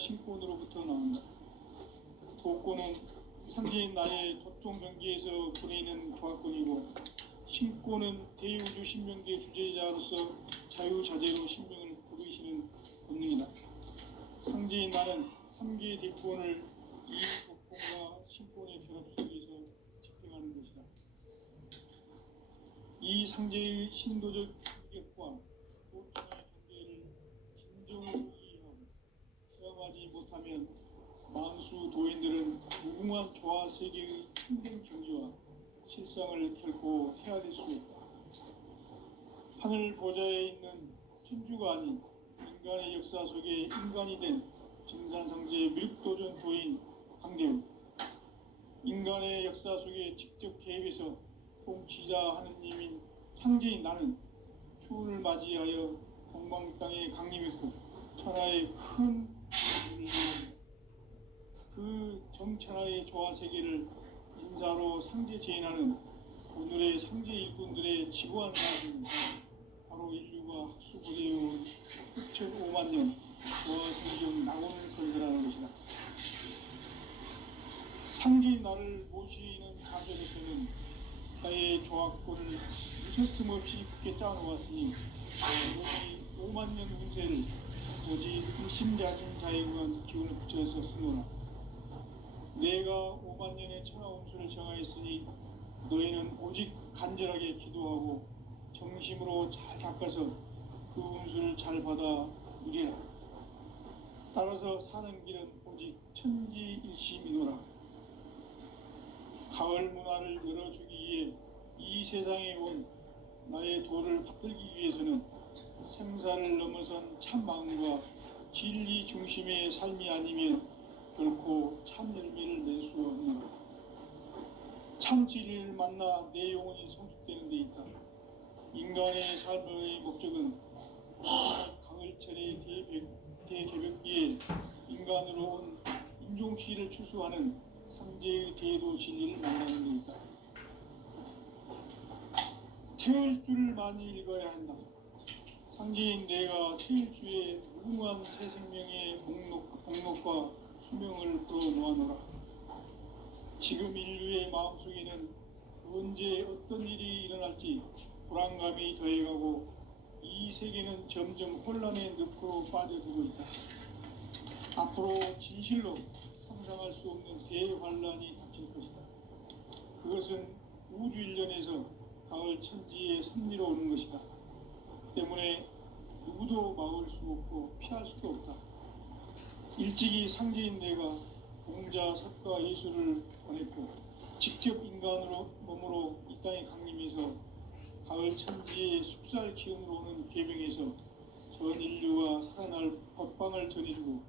신권으로부터 나온다. 복권은 상대인 나의 도통 경기에서 보내는 조합권이고, 신권은 대우주 신명계 주제자로서 자유자재로 신명을 부르시는 본능이다. 상제인 나는 3개의 대권을 이 복권과 신권의 결합 속에서 집행하는 것이다. 이 상제의 신도적 인격과 보통의 경계를 진정으로 이해하고 수용하지 못하면 만수 도인들은 무궁한 조화 세계의 참된 경지와 실상을 결코 헤아릴 수 없다. 하늘 보좌에 있는 천주가 아닌 인간의 역사 속에 인간이 된 증산상제의 미륵도전 도인 강대우, 인간의 역사 속에 직접 개입해서 통치자 하느님인 상제인 나는 추운을 맞이하여 동방 땅에 강림했고 천하의 큰 그 정천하의 조화 세계를 인사로 상제 제인하는 오늘의 상제 일꾼들의 지구한 사람은 바로 인류가 학수고대해온 6,5만 년 조화 성경 낙원을 건설하는 것이다. 상제인 나를 모시는 자세로서는 나의 조합권을 무설틈 없이 굳게 짜놓았으니 오직 5만 년 운세를 오직 의심자진 자에게만 기운을 붙여서 쓰노라. 내가 5만 년의 천하 운수를 정하였으니 너희는 오직 간절하게 기도하고 정심으로 잘 닦아서 그 운수를 잘 받아 누리라. 따라서 사는 길은 오직 천지일심이노라. 가을 문화를 열어주기 위해 이 세상에 온 나의 도를 받들기 위해서는 생사를 넘어선 참 마음과 진리 중심의 삶이 아니면 결코 참 열매를 낼 수 없노라. 참 진리를 만나 내 영혼이 성숙되는 데 있다. 인간의 삶의 목적은 가을철의 대개벽기에 인간으로 온 인종시를 추수하는 상제의 대도 진리를 만나는 데 있다. 태을 줄을 많이 읽어야 한다. 상제인 내가 태을 주에 무궁한 새 생명의 복록과 수명을 불어놓아노라. 지금 인류의 마음속에는 언제 어떤 일이 일어날지 불안감이 더해가고 이 세계는 점점 혼란의 늪으로 빠져들고 있다. 앞으로 진실로 상상할 수 없는 대환란이 닥칠 것이다. 그것은 우주 일련에서 가을 천지의 섭리로 오는 것이다. 때문에 누구도 막을 수 없고 피할 수도 없다. 일찍이 상제인 내가 공자, 석가, 예수를 보냈고 직접 인간으로 몸으로 이 땅에 강림해서 가을 천지의 숲살 기운으로 오는 계명에서 전 인류와 살아날 법방을 전해주고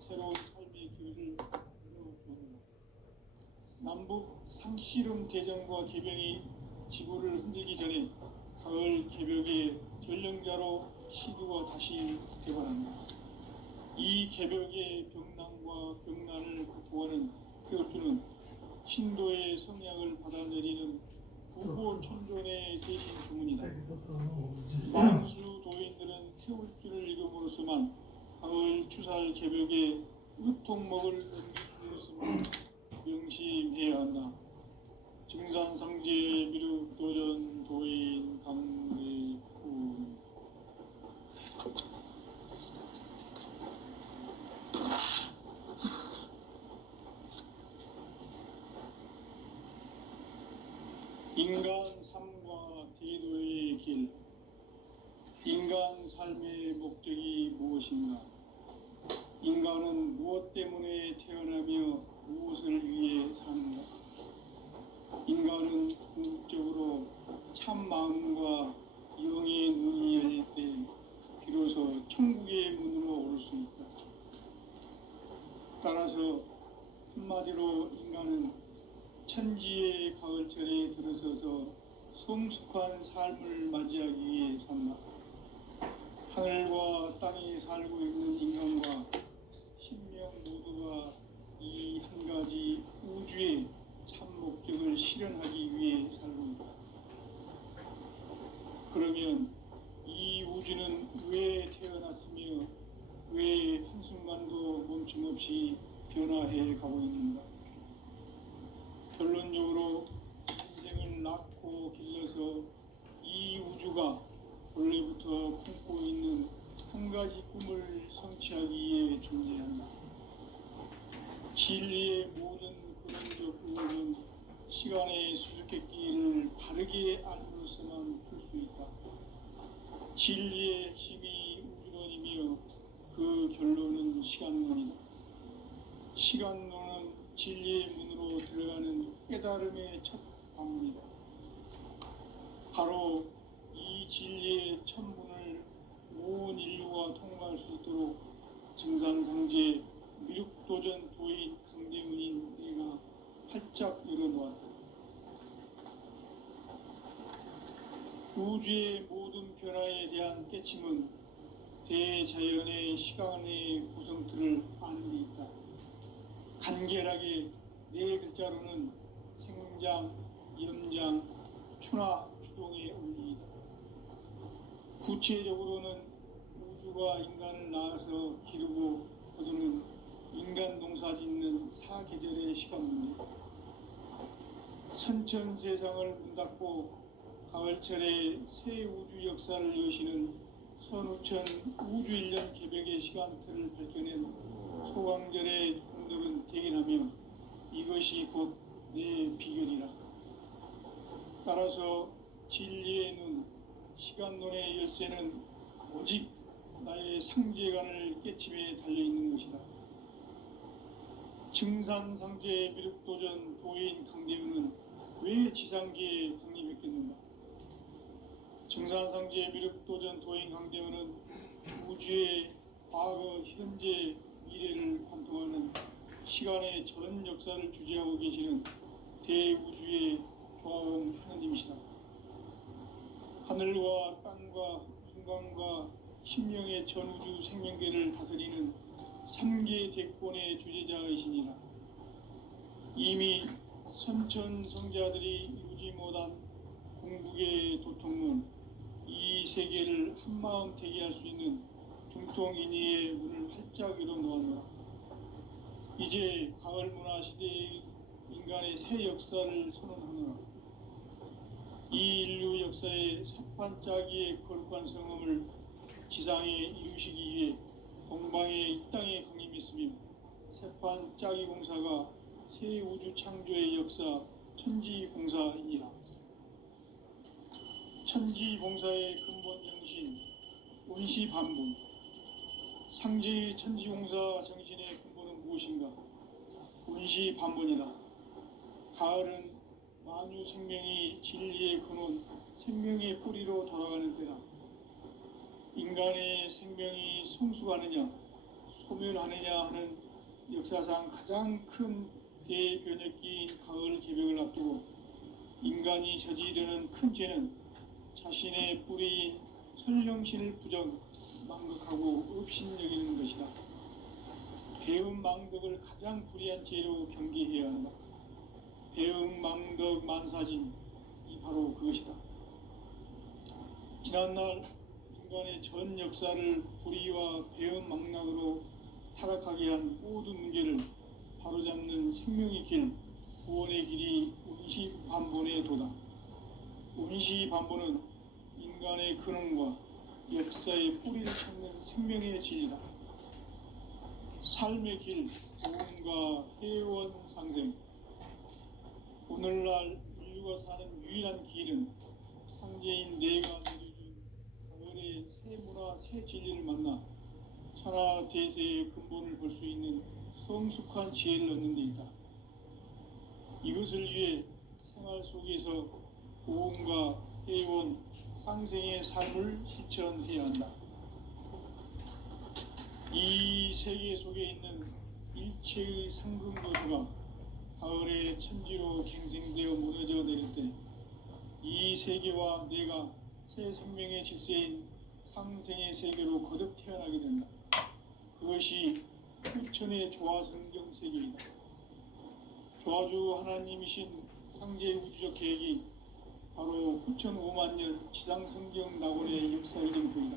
새로운 삶의 길을 열어주었노라. 남북 상씨름 대전과 개병이 지구를 흔들기 전에 가을 개벽의 전령자로 시두가 다시 대발한다. 이 개벽의 병난과 병난을 극복하는 태울주는 신도의 성향을 받아내리는 부고 천존의 대신 주문이다. 만수 도인들은 태울주를 읽음으로써만 가을 추살 개벽에 으통먹을 넘길 수 있음을 명심해야 한다. 증산상제 미륵도전 도인 강대군. 인간 삶과 대도의 길. 인간 삶의 목적이 무엇인가? 인간은 무엇 때문에 태어나며 무엇을 위해 사는가? 인간은 궁극적으로 참 마음과 영의 눈이 열릴 때 비로소 천국의 문으로 올 수 있다. 따라서 한마디로 인간은 천지의 가을철에 들어서서 성숙한 삶을 맞이하기 위해 산다. 하늘과 땅에 살고 있는 인간과 신명 모두가 이 한 가지 우주의 참 목적을 실현하기 위해 살고 있다. 그러면 이 우주는 왜 태어났으며 왜 한순간 시간도 멈춤없이 변화해 가고 있는가. 결론적으로 인생을 낳고 길러서 이 우주가 원래부터 품고 있는 한 가지 꿈을 성취하기 위해 존재한다. 진리의 모든 근원적 의원은 시간의 수수께끼를 바르게 알므로서만 풀 수 있다. 진리의 핵심이 우주론이며 그 결론은 시간론이다. 시간론은 진리의 문으로 들어가는 깨달음의 첫 방문이다. 바로 이 진리의 첫 문을 온 인류가 통과할 수 있도록 증산상제 미륵도전 도인 강대문인 내가 활짝 열어놓았다. 우주의 모든 변화에 대한 깨침은 대자연의 시간의 구성틀을 아는 데 있다. 간결하게 네 글자로는 생장, 염장, 추나 추동의 원리이다. 구체적으로는 우주가 인간을 낳아서 기르고 거두는 인간 농사 짓는 사계절의 시간 문제. 선천 세상을 문 닫고 가을철에 새 우주 역사를 여시는 선우천 우주 1년 개백의 시간틀을 밝혀낸 소강절의 공덕은 대견하며 이것이 곧 내 비결이라. 따라서 진리의 눈, 시간론의 열쇠는 오직 나의 상제관을 깨침에 달려있는 것이다. 증산상제 미륵도전 도인 강대문은 왜 지상계에 강림했겠는가? 증산상제 미륵도전 도인 강대문은 우주의 과거, 현재, 미래를 관통하는 시간의 전 역사를 주재하고 계시는 대우주의 조화원 하느님이시다. 하늘과 땅과 인간과 신명의 전우주 생명계를 다스리는 3계 대권의 주제자이시니라. 이미 선천성자들이 이루지 못한 궁극의 도통문, 이 세계를 한마음 대기할 수 있는 중통인의의 문을 활짝 열어놓았노라. 이제 가을 문화 시대의 인간의 새 역사를 선언하노라. 이 인류 역사의 새판짜기의 거룩한 성음을 지상에 이루시기 위해 동방의 이 땅에 강림했으며 새판짜기 공사가 새 우주 창조의 역사 천지공사이니라. 천지공사의 근본 정신 원시반본. 상제의 천지공사 정신의 근본은 무엇인가? 원시반본이다. 가을은 만유 생명이 진리의 근원, 생명의 뿌리로 돌아가는 때다. 인간의 생명이 성숙하느냐, 소멸하느냐 하는 역사상 가장 큰 대변혁기인 가을 개벽을 앞두고 인간이 저지르는 큰 죄는 자신의 뿌리인 설령신을 부정, 망극하고 업신여기는 것이다. 배음 망덕을 가장 불의한 죄로 경계해야 한다. 배음 망덕 만사진, 이 바로 그것이다. 지난날 인간의 전 역사를 불의와 배음 망락으로 타락하게 한 모든 문제를 바로잡는 생명의 길, 구원의 길이 원시반본의 도다. 원시반본은 인간의 근원과 역사의 뿌리를 찾는 생명의 진리다. 삶의 길, 고음과 회원 상생. 오늘날 인류가 사는 유일한 길은 상제인 내가 내려준 가을의 새 문화, 새 진리를 만나 천하 대세의 근본을 볼 수 있는 성숙한 지혜를 얻는 데 있다. 이것을 위해 생활 속에서 고음과 회원, 상생의 삶을 실천해야 한다. 이 세계 속에 있는 일체의 상근거주가 가을의 천지로 갱생되어 무너져 내릴 때 이 세계와 내가 새 생명의 질서인 상생의 세계로 거듭 태어나게 된다. 그것이 후천의 조화성경 세계이다. 조화주 하나님이신 상제 우주적 계획이 바로 후천 5만 년 지상성경 낙원의 역사 이정표이다.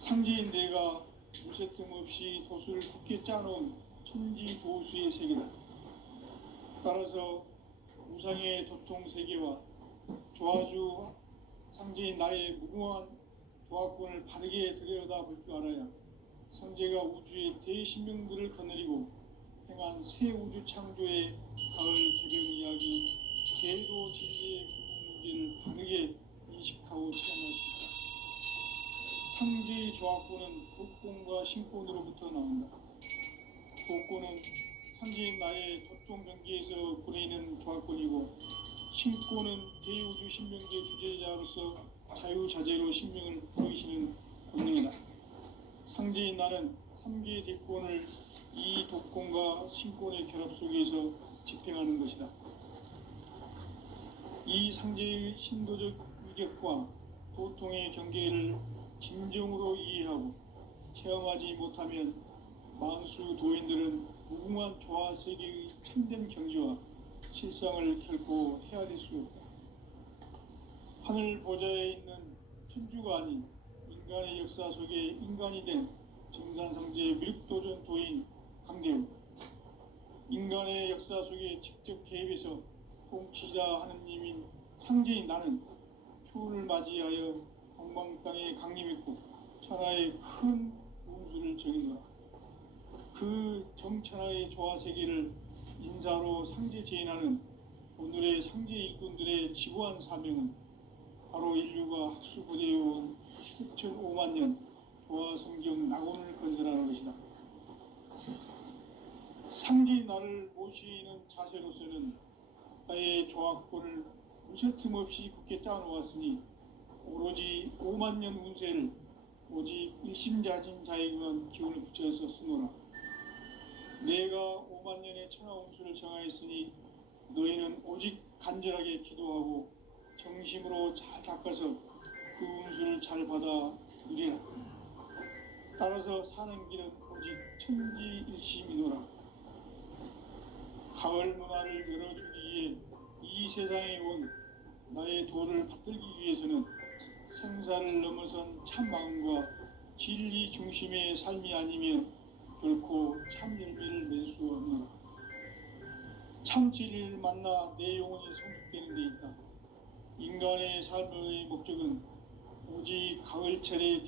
상제인 내가 무쇠틈 없이 도수를 굳게 짜놓은 천지도수의 세계다. 따라서 우상의 도통 세계와 조화주 상제인 나의 무궁한 조화권을 바르게 들여다볼 줄 알아야 성제가 우주의 대신명들을 거느리고 행한 새 우주 창조의 가을 개변 이야기, 계도 진리의 궁극 문제를 바르게 인식하고 체험할 수 있다. 상제의 조화권은 독권과 신권으로부터 나온다. 독권은 상제인 나의 도통 경계에서 부리는 조화권이고, 신권은 대우주 신명계 주제자로서 자유자재로 신명을 부르시는 권능이다. 상제인 나는 3개의 대권을 이 독권과 신권의 결합 속에서 집행하는 것이다. 이 상제의 신도적 위격과 도통의 경계를 진정으로 이해하고 체험하지 못하면 만수 도인들은 무궁한 조화 세계의 참된 경지와 실상을 결코 헤아릴 수 없다. 하늘 보좌에 있는 천주가 아닌 인간의 역사 속에 인간이 된 정산상제 미륵도전 도인 강대우, 인간의 역사 속에 직접 개입해서 통치자 하느님인 상제인 나는 추운을 맞이하여 동방 땅에 강림했고 천하의 큰 운수를 정의노라. 그 정천하의 조화세계를 인사로 상제 제인하는 오늘의 상제 일꾼들의 지고한 사명은 바로 인류가 학수고대해온 6,5만 년 조화성경 낙원을 건설하는 것이다. 상제인 나를 모시는 자세로서는 나의 조화권을 무쇠틈 없이 굳게 짜놓았으니 오로지 5만 년 운세를 오직 일심자진 자에게만 기운을 붙여서 쓰노라. 내가 5만 년의 천하 운수를 정하였으니 너희는 오직 간절하게 기도하고 정심으로 잘 닦아서 그 운수를 잘 받아 누리라. 따라서 사는 길은 오직 천지일심이노라. 가을 문화를 열어주기 위해 이 세상에 온 나의 도를 받들기 위해서는 생사를 넘어선 참 마음과 진리 중심의 삶이 아니면 결코 참 열매를 맺을 수 없노라. 참 진리를 만나 내 영혼이 성숙되는 데 있다. 인간의 삶의 목적은 오직 가을철의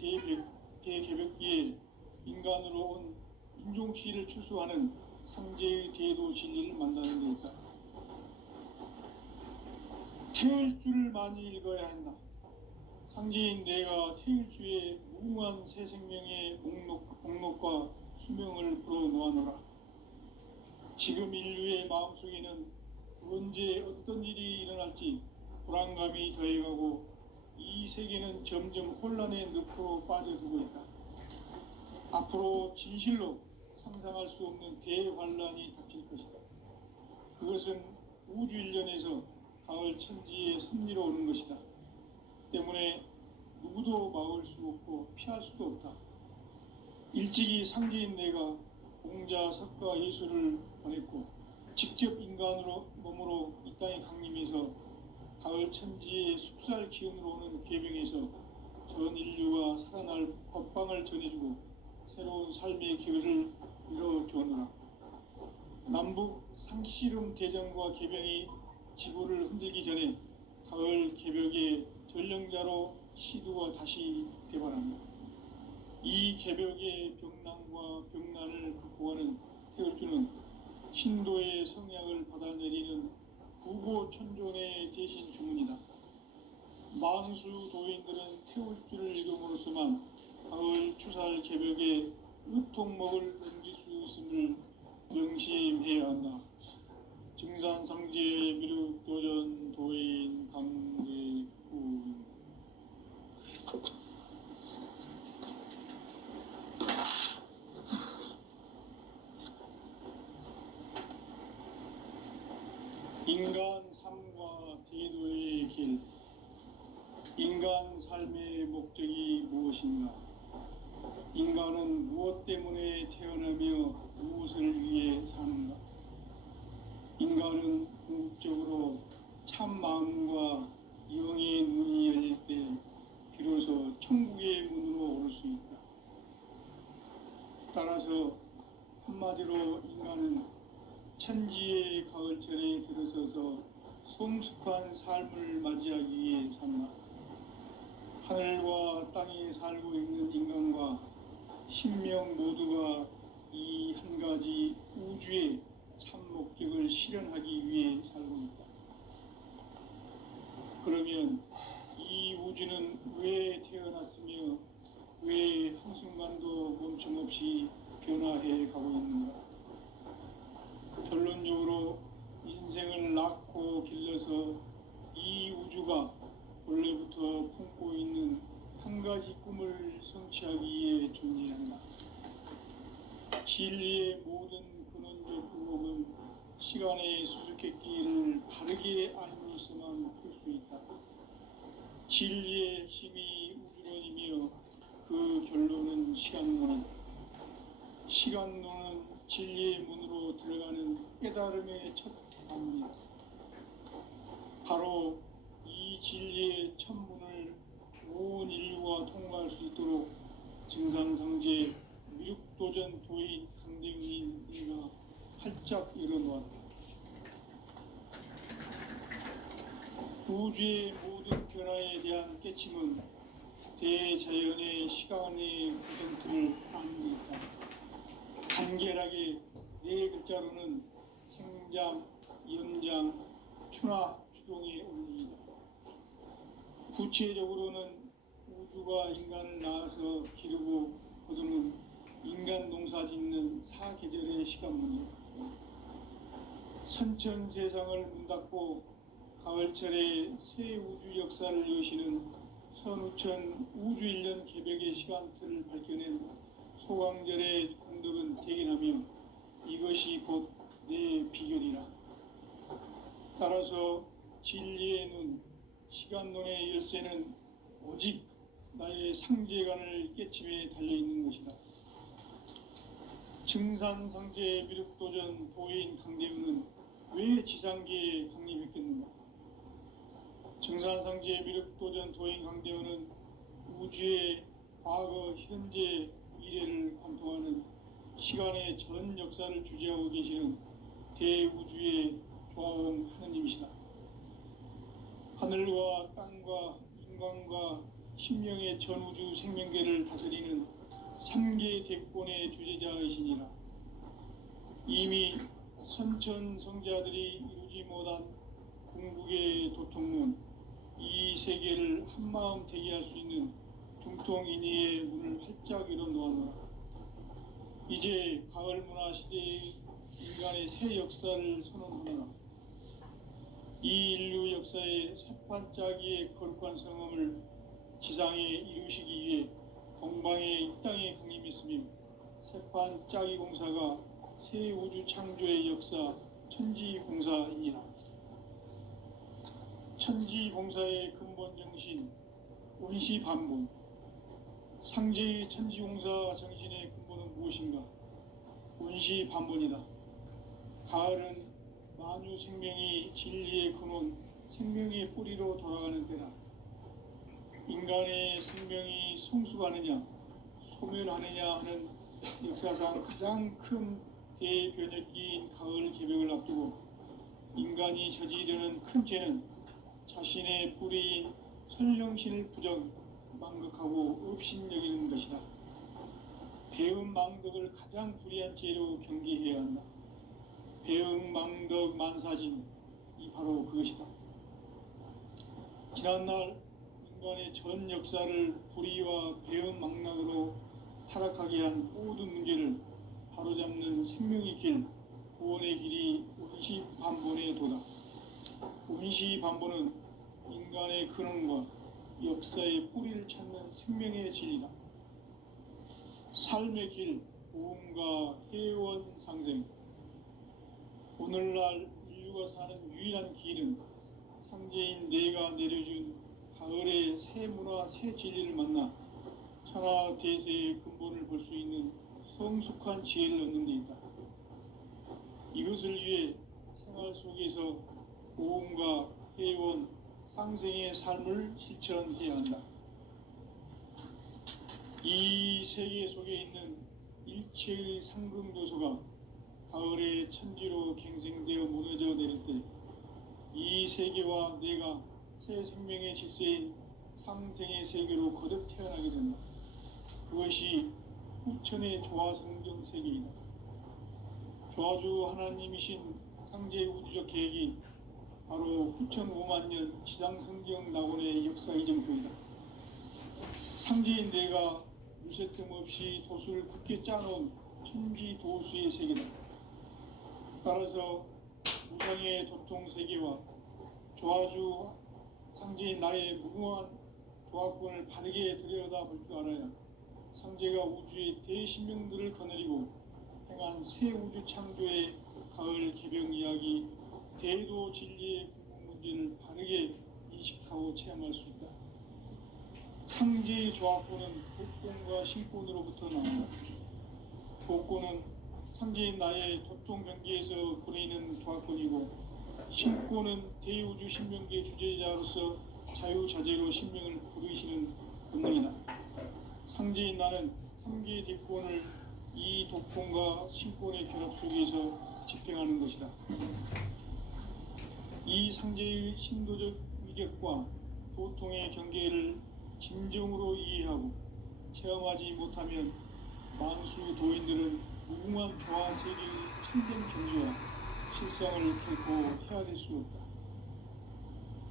대개벽기에 인간으로 온 인종치를 추수하는 상제의 대도 진리를 만나는 데 있다. 태일주를 많이 읽어야 한다. 상제인 내가 태일주의 무궁한 새 생명의 목록과 수명을 불어놓아노라. 지금 인류의 마음속에는 언제 어떤 일이 일어날지 불안감이 더해가고 이 세계는 점점 혼란의 늪으로 빠져들고 있다. 앞으로 진실로 상상할 수 없는 대환란이 닥칠 것이다. 그것은 우주 일련에서 가을 천지의 섭리로 오는 것이다. 때문에 누구도 막을 수 없고 피할 수도 없다. 일찍이 상제인 내가 공자, 석가, 예수를 보냈고 직접 인간으로 몸으로 이 땅에 강림해서 가을 천지의 숲살 기운으로 오는 계병에서 전 인류가 살아날 법방을 전해주고 새로운 삶의 기회를 이뤄주었노라. 남북 상씨름 대전과 계병이 지구를 흔들기 전에 가을 개벽의 전령자로 시두가 다시 대발합니다. 이 개벽의 병난과 병난을 극복하는 태을주는 신도의 성향을 받아내리는 구고천존의 대신 주문이다. 만수 도인들은 태울주를 읽음으로써만 가을 추살 개벽의 의통목을 넘길 수 있음을 명심해야 한다. 증산상제 미륵도전 도인 강대구. 인간 삶과 대도의 길. 인간 삶의 목적이 무엇인가? 인간은 무엇 때문에 태어나며 무엇을 위해 사는가? 인간은 궁극적으로 참 마음과 영의 눈이 열릴 때 비로소 천국의 문으로 오를 수 있다. 따라서 한마디로 인간은 천지의 가을철에 들어서서 성숙한 삶을 맞이하기 위해 산다. 하늘과 땅에 살고 있는 인간과 신명 모두가 이 한 가지 우주의 참 목적을 실현하기 위해 살고 있다. 그러면 이 우주는 왜 태어났으며 왜 한순간도 멈춤없이 변화해 가고 있는가? 결론적으로 인생을 낳고 길러서 이 우주가 원래부터 품고 있는 한 가지 꿈을 성취하기 위해 존재한다. 진리의 모든 근원적 의혹은 시간의 수수께끼를 바르게 알고서만 풀 수 있다. 진리의 핵심이 우주론이며 그 결론은 시간론이다. 시간론은 진리의 문으로 들어가는 깨달음의 첫 방문이다. 바로 이 진리의 첫 문을 온 인류가 통과할 수 있도록 증산성제 미륵도전 도인 강대훈이가 활짝 열어놓았다. 우주의 모든 변화에 대한 깨침은 대자연의 시간의 구성틀을 아는 데 있다. 간결하게 네 글자로는 생장, 연장, 추나 추동의 원리이다. 구체적으로는 우주가 인간을 낳아서 기르고 거두는 인간 농사 짓는 사계절의 시간 문제, 선천 세상을 문 닫고 가을철에 새 우주 역사를 여시는 선우천 우주 1년 개백의 시간틀을 밝혀낸 소강절의 공덕은 대견하며 이것이 곧 내 비결이라. 따라서 진리의 눈, 시간론의 열쇠는 오직 나의 상제관을 깨침에 달려있는 것이다. 증산상제 미륵도전 도인 강대훈은 왜 지상계에 강림했겠는가? 증산상제 미륵도전 도인 강대훈은 우주의 과거, 현재, 미래를 관통하는 시간의 전 역사를 주재하고 계시는 대우주의 조화원 하느님이시다. 하늘과 땅과 인간과 신명의 전우주 생명계를 다스리는 3계 대권의 주제자이시니라. 이미 선천성자들이 이루지 못한 궁극의 도통문, 이 세계를 한마음 되게 할 수 있는 중통인의의 문을 활짝 열어놓았노라. 이제 가을문화 시대의 인간의 새 역사를 선언하노라. 이 인류 역사의 새반짝이의 거룩한 성음을 지상에 이루시기 위해 동방의 이 땅에 강림했으며 새반짝이 공사가 새 우주 창조의 역사 천지공사이니라. 천지공사의 근본 정신 원시반본, 상제의 천지공사 정신의 근본은 무엇인가? 원시반본이다. 가을은 만유 생명이 진리의 근원, 생명의 뿌리로 돌아가는 때다. 인간의 생명이 성숙하느냐, 소멸하느냐 하는 역사상 가장 큰 대변혁기인 가을 개벽을 앞두고 인간이 저지르는 큰 죄는 자신의 뿌리인 설령신을 부정, 망극하고 업신여기는 것이다. 배음 망덕을 가장 불의한 죄로 경계해야 한다. 배음 망덕 만사진, 이 바로 그것이다. 지난날 인간의 전 역사를 불의와 배음 망락으로 타락하게 한 모든 문제를 바로잡는 생명의 길, 구원의 길이 원시반본의 도다. 원시반본은 인간의 근원과 역사의 뿌리를 찾는 생명의 진리다. 삶의 길, 보험과 회원 상생. 오늘날 인류가 사는 유일한 길은 상제인 내가 내려준 가을의 새 문화, 새 진리를 만나 천하 대세의 근본을 볼 수 있는 성숙한 지혜를 얻는 데 있다. 이것을 위해 생활 속에서 보험과 회원, 상생의 삶을 실천해야 한다. 이 세계 속에 있는 일체의 상금도서가 가을의 천지로 갱생되어 무너져 내릴 때 이 세계와 내가 새 생명의 질서인 상생의 세계로 거듭 태어나게 된다. 그것이 후천의 조화성경 세계이다. 조화주 하나님이신 상제의 우주적 계획이 바로 후천 5만 년 지상성경 낙원의 역사 이정표이다. 상제인 내가 무쇠뜸 없이 도수를 굳게 짜놓은 천지 도수의 세계다. 따라서 무상의 도통 세계와 조화주 상제인 나의 무궁한 조화권을 바르게 들여다볼 줄 알아야 상제가 우주의 대신명들을 거느리고 행한 새 우주 창조의 가을 개병 이야기, 대도 진리의 궁극 문제를 바르게 인식하고 체험할 수 있다. 상제의 조화권은 도권과 신권으로부터 나온다. 도권은 상제인 나의 도통 경계에서 부리는 조화권이고, 신권은 대우주 신명계 주제자로서 자유자재로 신명을 부르시는 본능이다. 상제인 나는 3개의 대권을 이 도권과 신권의 결합 속에서 집행하는 것이다. 이 상제의 신도적 위격과 도통의 경계를 진정으로 이해하고 체험하지 못하면 만수 도인들은 무궁한 조화 세계의 참된 경지와 실상을 결코 헤아릴 수 없다.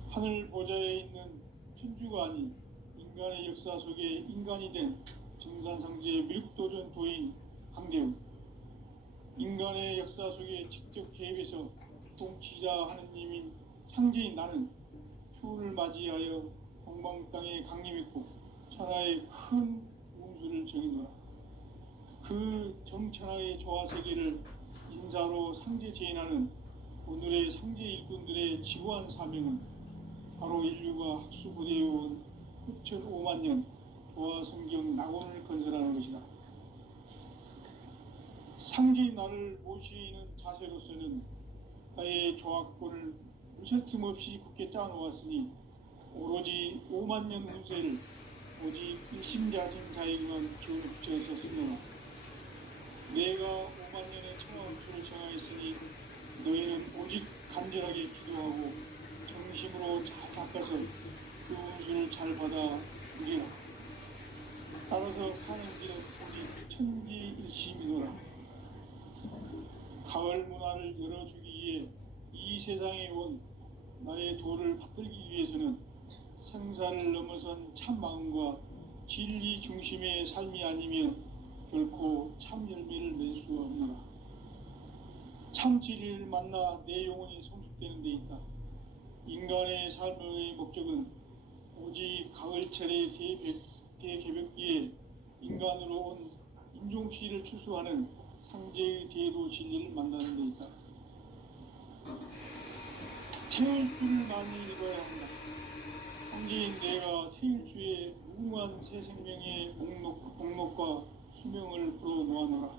하늘 보좌에 있는 천주가 아닌 인간의 역사 속에 인간이 된 정산상제의 밀국도전 도인 강대웅, 인간의 역사 속에 직접 개입해서 통치자 하느님인 상제인 나는 추운을 맞이하여 동방 땅에 강림했고 천하의 큰 운수를 정해놓아 그 정천하의 조화세계를 인사로 상제 제인하는 오늘의 상제 일꾼들의 지구한 사명은 바로 인류가 학수고대해온 후천 5만 년 조화성경 낙원을 건설하는 것이다. 상제인 나를 모시는 자세로서는 나의 조화권을 무쇠틈 없이 굳게 짜놓았으니 오로지 5만 년 운세를 오직 일심자진 자에게만 기운을 붙여서 쓰노라. 내가 5만 년의 청하 운수를 정하였으니 너희는 오직 간절하게 기도하고 정심으로 잘 닦아서 그 운수를 잘 받아 누리라. 따라서 사는 길은 오직 천지일심이노라. 가을 문화를 열어주기 위해 이 세상에 온 나의 도를 받들기 위해서는 생사를 넘어선 참 마음과 진리 중심의 삶이 아니면 결코 참 열매를 맺을 수 없노라. 참 진리를 만나 내 영혼이 성숙되는 데 있다. 인간의 삶의 목적은 오직 가을철의 대개벽기에 인간으로 온 인종시를 추수하는 상제의 대도 진리를 만나는 데 있다. 태울 줄을 많이 읽어야 한다. 상제인 내가 태일주의 무궁한 새 생명의 목록과 수명을 불어놓아노라.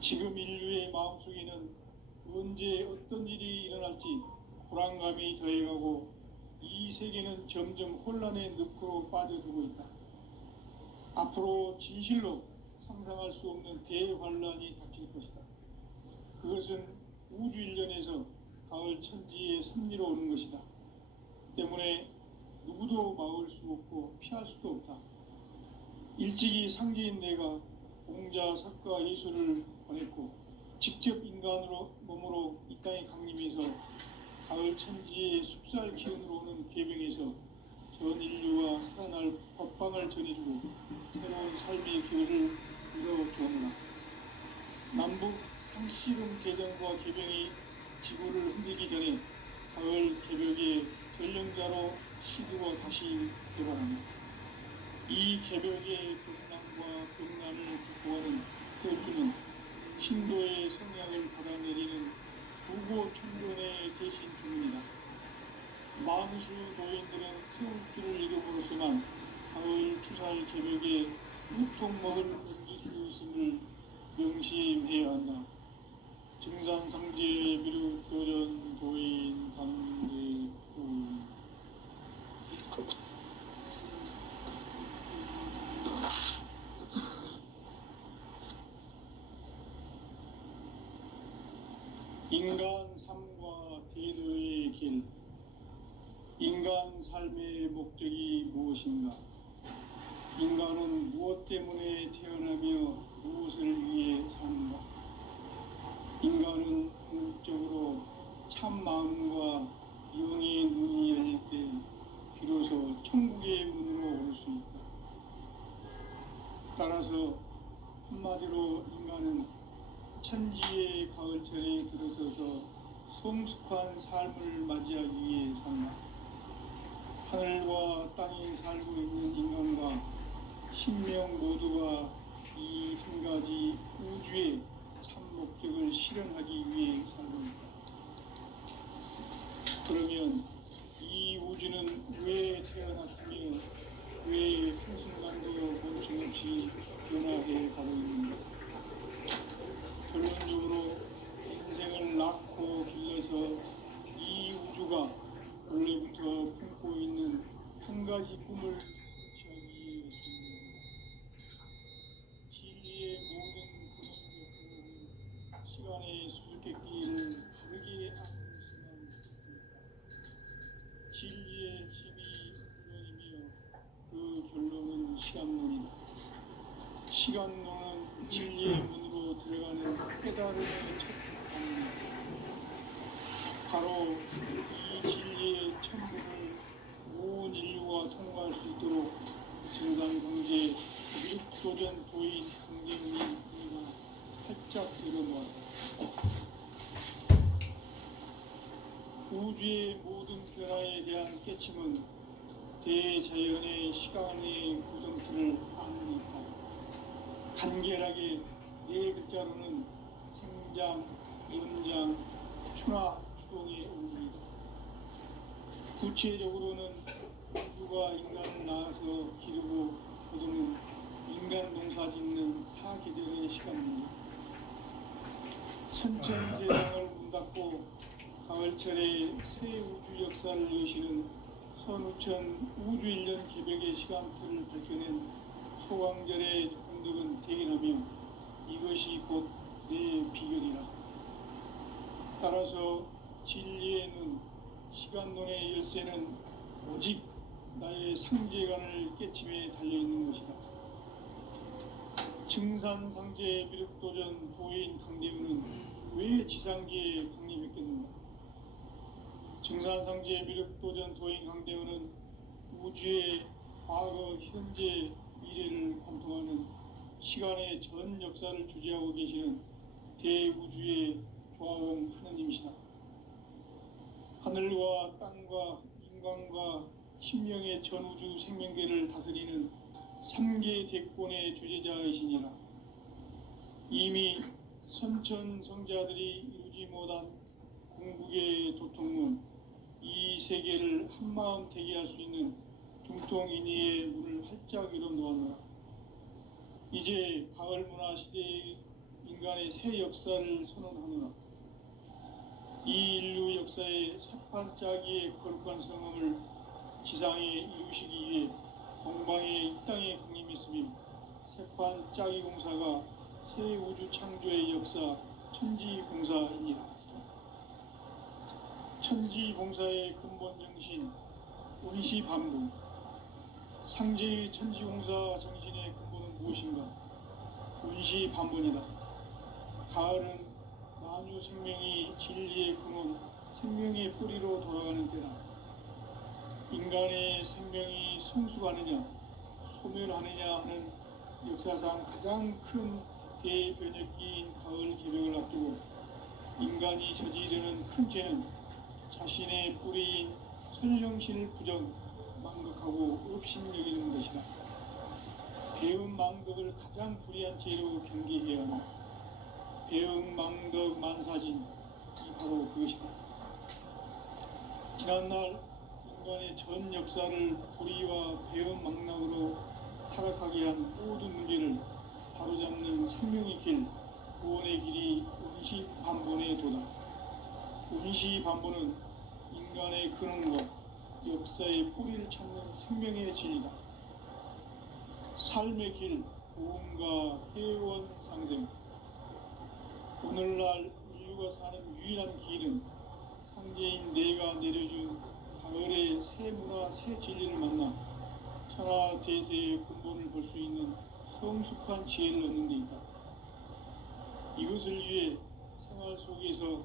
지금 인류의 마음속에는 언제 어떤 일이 일어날지 불안감이 더해가고 이 세계는 점점 혼란의 늪으로 빠져들고 있다. 앞으로 진실로 상상할 수 없는 대환란이 닥칠 것이다. 그것은 우주 일련에서 가을 천지의 섭리로 오는 것이다. 때문에 누구도 막을 수 없고 피할 수도 없다. 일찍이 상제인 내가 공자, 석가, 예수를 보냈고 직접 인간으로 몸으로 이 땅에 강림해서 가을 천지의 숲살 기운으로 오는 계병에서 전 인류와 살아날 법방을 전해주고 새로운 삶의 기회를 이뤄주었노라. 남북 상씨름 대전과 계병이 지구를 흔들기 전에 가을 개벽의 전령자로 시두어 다시 개발하며 이 개벽의 극락과 극난을 극복하는 태울주는 신도의 성향을 받아내리는 부고 천론의 대신 주문이다. 만수 도인들은 태울주를 이름으로서만 가을 추살 개벽에 우통먹을 옮길 수 있음을 명심해야 한다. 증산상제의 미륵도전 도인 강대웅. 인간 삶과 대도의 길. 인간 삶의 목적이 무엇인가? 인간은 무엇 때문에 태어나며 무엇을 위해 사는가? 인간은 궁극적으로 참 마음과 영의 눈이 열릴 때 비로소 천국의 문으로 올 수 있다. 따라서 한마디로 인간은 천지의 가을철에 들어서서 성숙한 삶을 맞이하기 위해 산다. 하늘과 땅에 살고 있는 인간과 신명 모두가 이 한 가지 우주의 참 목적을 실현하기 위해 살고 있다. 그러면 이 우주는 왜 태어났으며 왜 한순간도 멈춤없이 변화해 가고 있는가? 결론적으로 인생을 낳고 길러서 이 우주가 원래부터 품고 있는 한 가지 꿈을 성취하기 위해 존재합니다. 진리의 모든 근원적 근원은 시간의 수수께끼를 다르게 아는 수만 있습니다. 진리의 힘이 근원이며 그 결론은 시간론이다. 시간론은 진리의 문으로 들어가는 깨달음의 첫 단계입니다. 바로 이 진리의 천국을 온 인류가 통과할 수 있도록 증산성제 미륵도전 도인 강림민이가 활짝 열어놓았다. 우주의 모든 변화에 대한 깨침은 대자연의 시간의 구성틀을 아는 듯다. 간결하게 네 글자로는 생장, 연장, 추나 추동의 원리이다. 구체적으로는 우주가 인간을 낳아서 기르고 거두는 인간 농사 짓는 사계절의 시간입니다. 선천세상을 문닫고 가을철에 새 우주 역사를 여시는 선우천 우주일년 개벽의 시간틀을 밝혀낸 소강절의 공덕은 대견하며 이것이 곧 내 비결이라. 따라서 진리의 눈, 시간론의 열쇠는 오직 나의 상제관을 깨침에 달려있는 것이다. 증산상제 미륵도전 도인 강대우는 왜 지상계에 강림했겠는가? 증산상제 미륵도전 도인 강대우는 우주의 과거, 현재, 미래를 관통하는 시간의 전 역사를 주재하고 계시는 대우주의 조화원 하느님이시다. 하늘과 땅과 인간과 신명의 전우주 생명계를 다스리는 3계 대권의 주재자이시니라. 이미 선천성자들이 이루지 못한 궁극의 도통문, 이 세계를 한마음 되게 할 수 있는 중통인의의 문을 활짝 열어놓았노라. 이제 가을 문화 시대의 인간의 새 역사를 선언하노라. 이 인류 역사의 새판짜기의 거룩한 성음을 지상에 이루시기 위해 동방의 이 땅에 강림했으며 새판짜기 공사가 새 우주 창조의 역사 천지봉사이니라. 천지봉사의 근본 정신 운시반부. 상제의 천지공사 정신의 근본은 무엇인가? 운시반분이다. 가을은 만유 생명이 진리의 근원, 생명의 뿌리로 돌아가는 때다. 인간의 생명이 성숙하느냐, 소멸하느냐 하는 역사상 가장 큰 대변혁기인 가을 개벽을 앞두고 인간이 저지르는 큰 죄는 자신의 뿌리인 선령신을 부정, 망극하고 업신여기는 것이다. 배은 망덕을 가장 불의한 죄로 경계해야 하나 배은 망덕 만사진이 바로 그것이다. 지난날 인간의 전 역사를 불의와 배은 망락으로 타락하게 한 모든 문제를 바로잡는 생명의 길, 구원의 길이 운시반본의 도다. 운시반본은 인간의 근원과 역사의 뿌리를 찾는 생명의 진리다. 삶의 길, 보험과 회원 상생. 오늘날 인류 인류가 사는 유일한 길은 상제인 내가 내려준 가을의 새 문화 새 진리를 만나 천하 대세의 근본을 볼 수 있는 성숙한 지혜를 얻는 데 있다. 이것을 위해 생활 속에서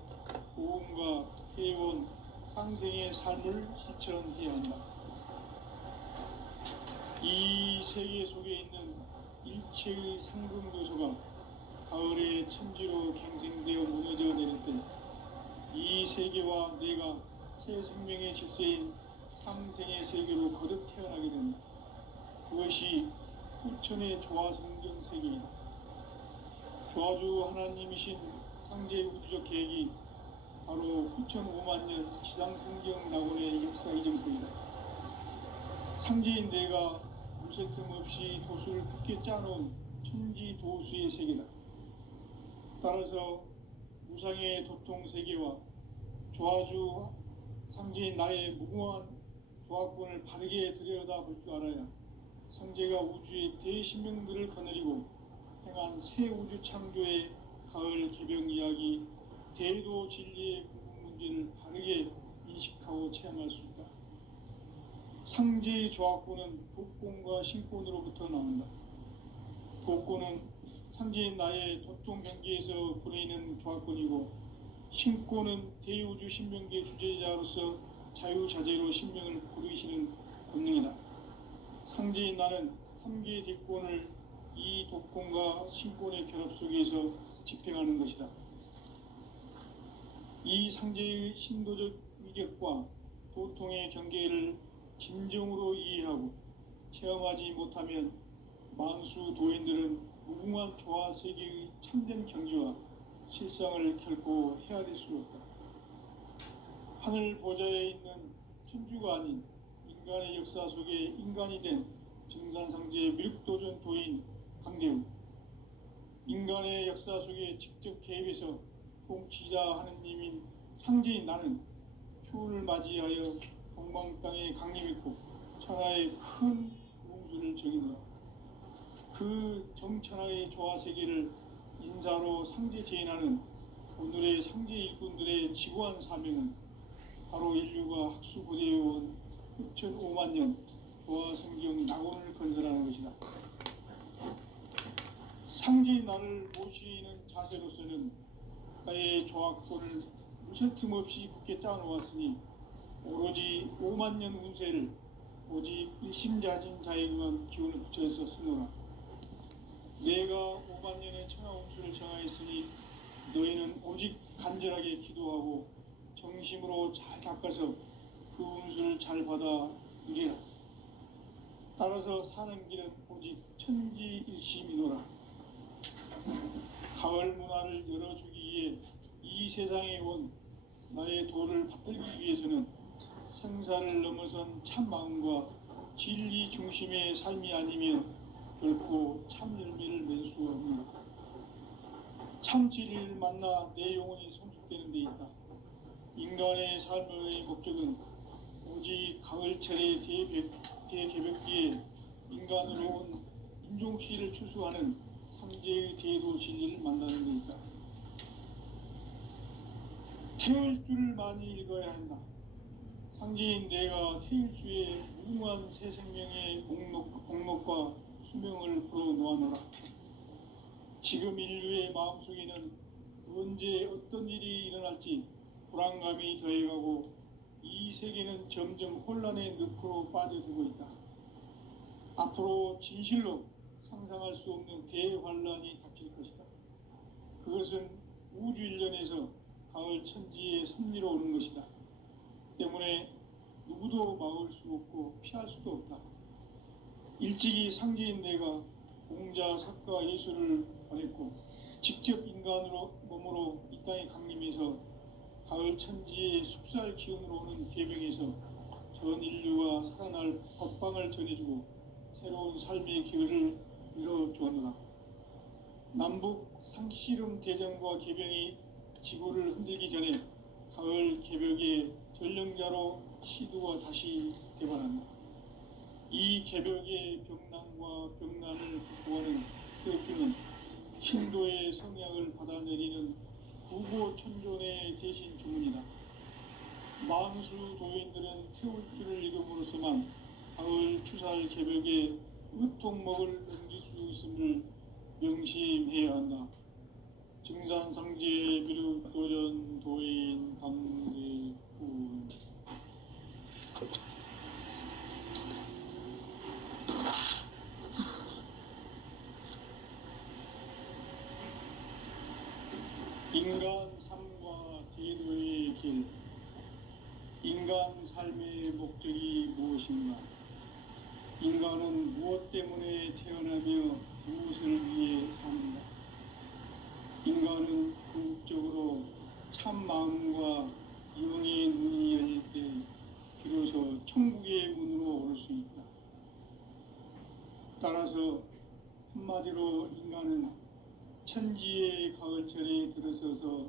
고음과 회원, 상생의 삶을 실천해야 한다. 이 세계 속에 있는 일체의 상금교소가 가을의 천지로 갱생되어 무너져 내릴 때 이 세계와 내가 새 생명의 질서인 상생의 세계로 거듭 태어나게 된다. 그것이 후천의 조화성경 세계이다. 조화주 하나님이신 상제의 우주적 계획이 바로 후천 5만 년 지상성경 낙원의 역사 이전부이다. 상제인 내가 무쇠틈 없이 도수를 굳게 짜놓은 천지 도수의 세계다. 따라서 무상의 도통 세계와 조화주 상제인 나의 무궁한 조화권을 바르게 들여다볼 줄 알아야 상제가 우주의 대신명들을 거느리고 행한 새 우주 창조의 가을 개병 이야기, 대도 진리의 궁극 문제를 바르게 인식하고 체험할 수 있다. 상제의 조화권은 복권과 신권으로부터 나온다. 복권은 상제인 나의 도통 경계에서 부리는 조화권이고, 신권은 대우주 신명계 주제자로서 자유자재로 신명을 부르시는 권능이다. 상제인 나는 3개의 뒷권을 이 독권과 신권의 결합 속에서 집행하는 것이다. 이 상제의 신도적 위격과 도통의 경계를 진정으로 이해하고 체험하지 못하면 만수 도인들은 무궁한 조화세계의 참된 경지와 실상을 결코 헤아릴 수 없다. 하늘 보좌에 있는 천주가 아닌 인간의 역사 속에 인간이 된 증산상제의 미륵도전 도인 강대우, 인간의 역사 속에 직접 개입해서 통치자 하느님인 상제인 나는 추운을 맞이하여 동방 땅에 강림했고 천하의 큰 웅수를 정의노라. 그 정천하의 조화세계를 인사로 상제 제인하는 오늘의 상제 일꾼들의 지구한 사명은 바로 인류가 학수고대해온 후천 5만 년 조화성경 낙원을 건설하는 것이다. 상제인 나를 모시는 자세로서는 나의 조화권을 무쇠틈 없이 굳게 짜놓았으니 오로지 5만 년 운세를 오직 일심자진 자에게만 기운을 붙여서 쓰노라. 내가 5만 년의 천하 운수를 정하였으니 너희는 오직 간절하게 기도하고 정심으로 잘 닦아서 그 운수를 잘 받아 누리라. 따라서 사는 길은 오직 천지일심이노라. 가을 문화를 열어주기 위해 이 세상에 온 나의 도를 받들기 위해서는 생사를 넘어선 참 마음과 진리 중심의 삶이 아니면 결코 참 열매를 맺을 수 없노라. 참 진리를 만나 내 영혼이 성숙되는 데 있다. 인간의 삶의 목적은 오직 가을철의 대개벽기에 인간으로 온 인종씨를 추수하는 상제의 대도 진리를 만나는 데 있다. 태일 줄을 많이 읽어야 한다. 상제인 내가 태일주의 무궁한 새 생명의 목록과 수명을 풀어놓아노라. 지금 인류의 마음속에는 언제 어떤 일이 일어날지 불안감이 더해가고 이 세계는 점점 혼란의 늪으로 빠져들고 있다. 앞으로 진실로 상상할 수 없는 대환란이 닥칠 것이다. 그것은 우주 일련에서 가을 천지의 섭리로 오는 것이다. 때문에 누구도 막을 수 없고 피할 수도 없다. 일찍이 상제인 내가 공자, 석가, 예수를 보냈고 직접 인간으로 몸으로 이 땅에 강림해서 가을 천지의 숲살 기운으로 오는 계명에서 전 인류가 살아날 법방을 전해주고 새로운 삶의 기회를 열어주었노라. 남북 상씨름 대전과 개병이 지구를 흔들기 전에 가을 개벽의 전령자로 시두가 다시 대발한다. 이 개벽의 병난과 병난을 극복하는 태엽주는 신도의 성향을 받아내리는 부고 천존의 대신 주문이다. 만수 도인들은 태울 줄을 읽음으로써만 가을 추살 개벽에 으통먹을 넘길 수 있음을 명심해야 한다. 증산상제 미륵도전 도인 강대군. 인간 삶과 제도의 길. 인간 삶의 목적이 무엇인가? 인간은 무엇 때문에 태어나며 무엇을 위해 사는가? 인간은 궁극적으로 참 마음과 영의 눈이 열릴 때 비로소 천국의 문으로 올 수 있다. 따라서 한마디로 인간은 천지의 가을철에 들어서서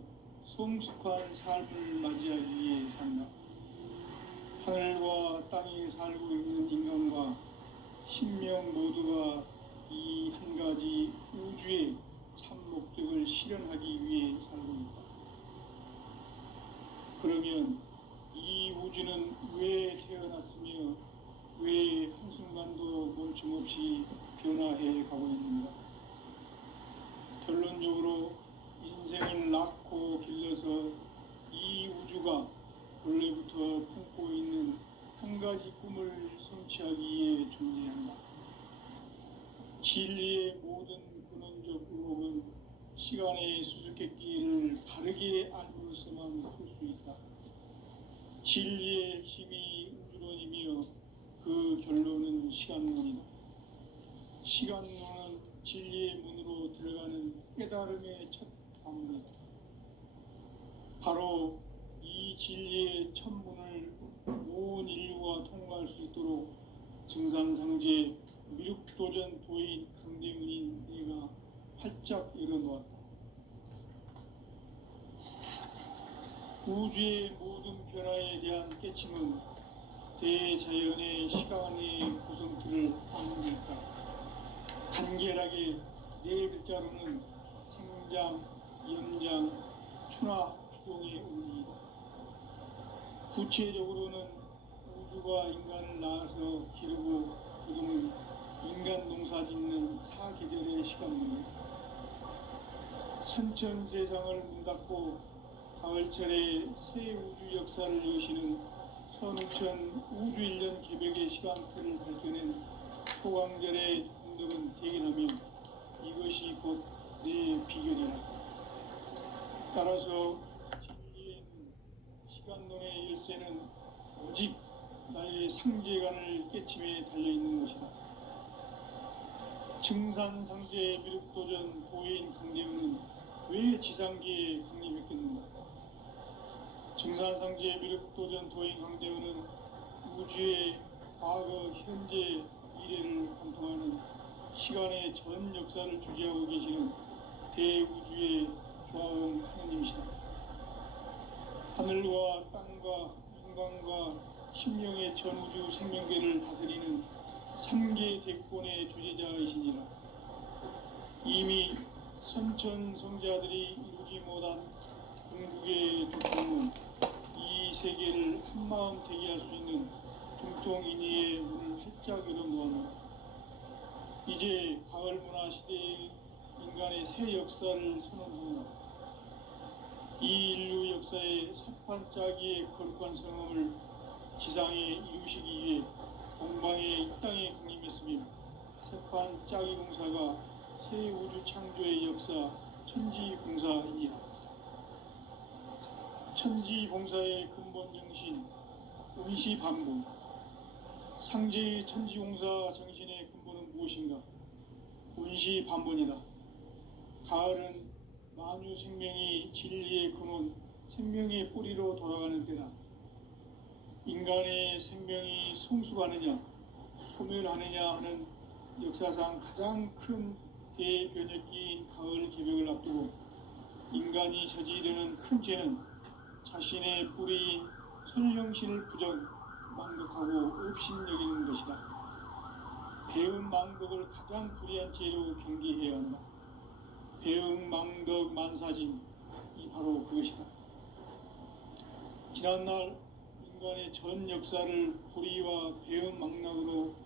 성숙한 삶을 맞이하기 위해 산다. 하늘과 땅에 살고 있는 인간과 신명 모두가 이 한 가지 우주의 참 목적을 실현하기 위해 살고 있다. 그러면 이 우주는 왜 태어났으며 왜 한순간도 멈춤없이 변화해 가고 있는가? 결론적으로 인생을 낳고 길러서 이 우주가 원래부터 품고 있는 한 가지 꿈을 성취하기 위해 존재한다. 진리의 모든 근원적 의혹은 시간의 수수께끼를 바르게 알므로써만 풀 수 있다. 진리의 핵심이 우주론이며 그 결론은 시간론이다. 시간론은 진리의 문으로 들어가는 깨달음의 첫 방문이다. 바로 이 진리의 첫 문을 온 인류가 통과할 수 있도록 증산상제 미륵도전 도인 강대문인 내가 활짝 열어놓았다. 우주의 모든 변화에 대한 깨침은 대자연의 시간의 구성틀을 하는 데 있다. 간결하게 네 글자로는 생장, 연장, 추나 추동의 원리이다. 구체적으로는 우주가 인간을 낳아서 기르고 그동안 인간 농사 짓는 사계절의 시간문이다. 선천 세상을 문 닫고 가을철에 새 우주 역사를 여시는 선우천 우주 1년 개벽의 시간틀을 밝혀낸 소강절의 공덕은 대견하며 이것이 곧 내 비결이라. 따라서 진리에는 시간론의 열쇠는 오직 나의 상제관을 깨침에 달려있는 것이다. 증산상제 미륵도전 도인 강대문은 왜 지상계에 강림했겠는가? 증산상제 미륵도전 도인 강대문은 우주의 과거, 현재, 미래를 관통하는 시간의 전 역사를 주재하고 계시는 대우주의 조화원 하느님이시다. 하늘과 땅과 인간과 심령의 전우주 생명계를 다스리는 3계 대권의 주제자이시니라. 이미 선천 성자들이 이루지 못한 궁극의 두통은 이 세계를 한마음 되게 할 수 있는 중통인의의 문을 활짝 열어놓았노라. 이제 가을 문화 시대의 인간의 새 역사를 선언하노라. 이 인류 역사의 삿판짜기의 거룩한 성험을 지상에 이루시기 위해 동방의 이 땅에 강림했으며 삿판짜기 공사가 새 우주 창조의 역사 천지봉사이니라. 천지봉사의 근본 정신 운시반복. 상제의 천지공사 정신의 근본은 무엇인가? 운시반본이다. 가을은 만유 생명이 진리의 근원, 생명의 뿌리로 돌아가는 때다. 인간의 생명이 성숙하느냐, 소멸하느냐 하는 역사상 가장 큰 대변혁기인 가을 개벽을 앞두고 인간이 저지르는 큰 죄는 자신의 뿌리인 선령신을 부정, 망덕하고 업신여기는 것이다. 배음 망덕을 가장 불의한 죄로 경계해야 한다. 배음 망덕 만사진, 이 바로 그것이다. 지난날 인간의 전 역사를 호리와 배은망락으로